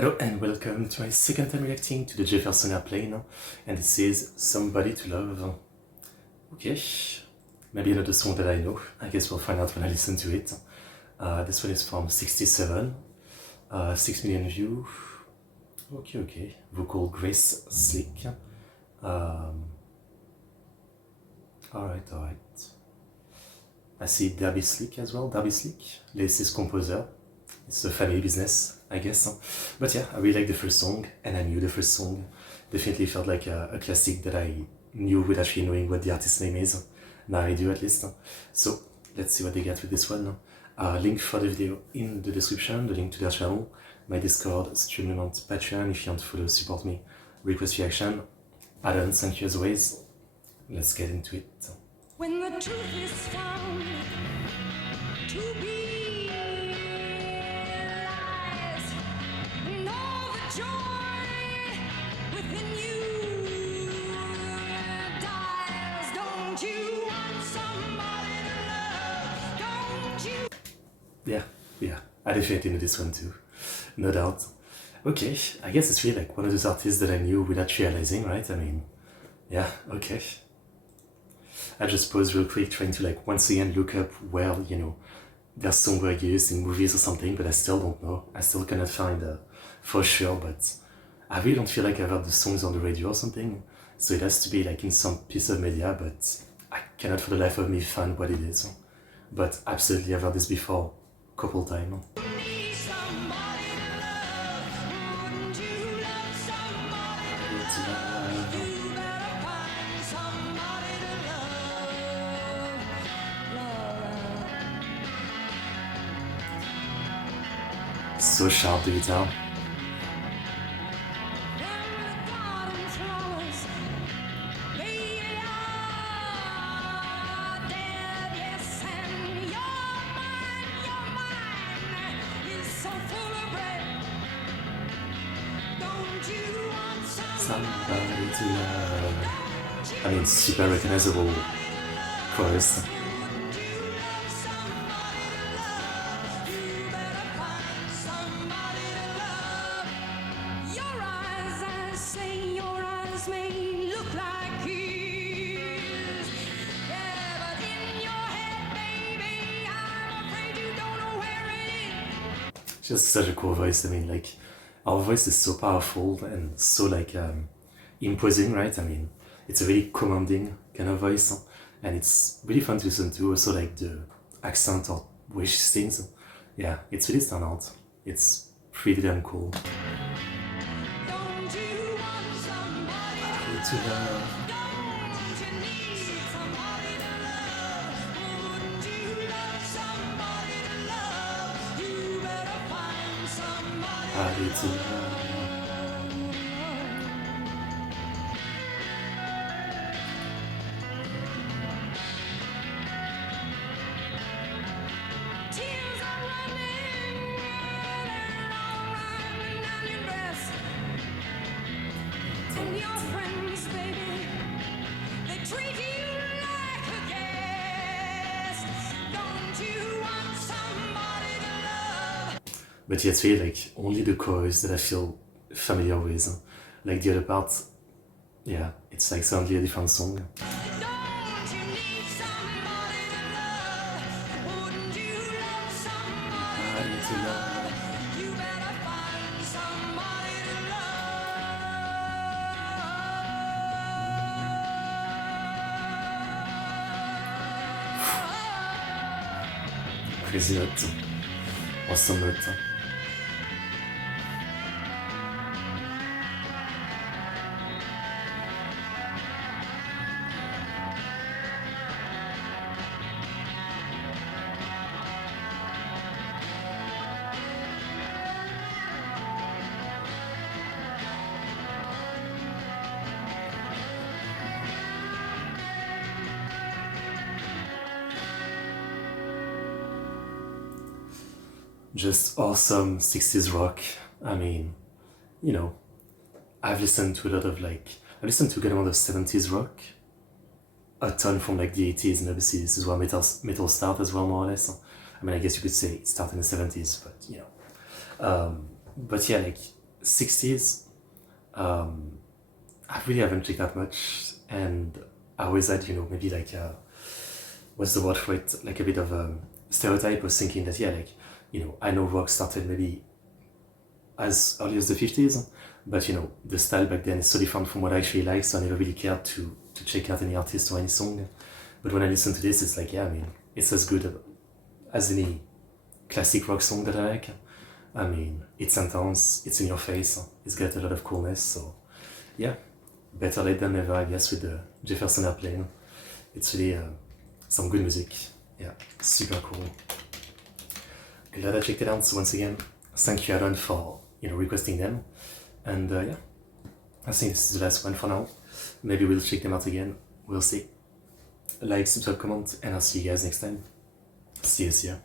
Hello and welcome to my second time reacting to the Jefferson airplane, and this is Somebody to Love. Okay, maybe another song that I know. I guess we'll find out when I listen to it. This one is from 67, 6 million views. Okay. Vocal Grace Slick. Alright. I see Derby Slick as well. Derby Slick, lyricist composer. It's a family business, I guess. But yeah, I really like the first song, and I knew the first song. Definitely felt like a classic that I knew without actually knowing what the artist's name is. Now I do at least. So let's see what they get with this one. Link for the video in the description, the link to their channel, my Discord, Streamlabs, Patreon if you want to follow, support me, request reaction, add-ons, thank you as always. Let's get into it. When the truth is found to be lies, and all the joy within you dies. Don't you want somebody to love? Don't you? Yeah, I definitely know this one too, no doubt. Okay, I guess it's really like one of those artists that I knew without realizing, right? I mean, yeah, okay. I just paused real quick trying to like once again look up where, their songs were used in movies or something, but I still don't know. I still cannot find for sure, but I really don't feel like I've heard the songs on the radio or something, so it has to be like in some piece of media, but I cannot for the life of me find what it is. But absolutely I've heard this before a couple times. So sharp, the guitar. Somebody to love. I mean, super recognizable chorus. Just such a cool voice. I mean, like, our voice is so powerful and so like imposing, right? I mean, it's a really commanding kind of voice, and it's really fun to listen to. Also, like the accent or way she sings. Yeah, it's really stand out. It's pretty damn cool. To love. But yeah, it's really like only the chorus that I feel familiar with. Like the other part, yeah, it's like suddenly a different song. Crazy note. Awesome note. Just awesome 60s rock. I mean, I've listened to a lot of I've listened to a good amount of 70s rock, a ton from like the 80s, and obviously this is where metal started as well, more or less. I mean, I guess you could say it started in the 70s, but but yeah, like 60s. I really haven't checked that much, and I always had, maybe like, what's the word for it? Like a bit of a stereotype. Was thinking that, yeah, like, I know rock started maybe as early as the 50s, but the style back then is so different from what I actually like, so I never really cared to check out any artist or any song. But when I listen to this, it's like, yeah, I mean, it's as good as any classic rock song that I like. I mean, it's intense, it's in your face, it's got a lot of coolness, so yeah, better late than never, I guess, with the Jefferson airplane. It's really some good music. Yeah, super cool. Glad I checked it out. So once again, thank you, Aaron, for requesting them. And yeah, I think this is the last one for now. Maybe we'll check them out again. We'll see. Like, subscribe, comment, and I'll see you guys next time. See you.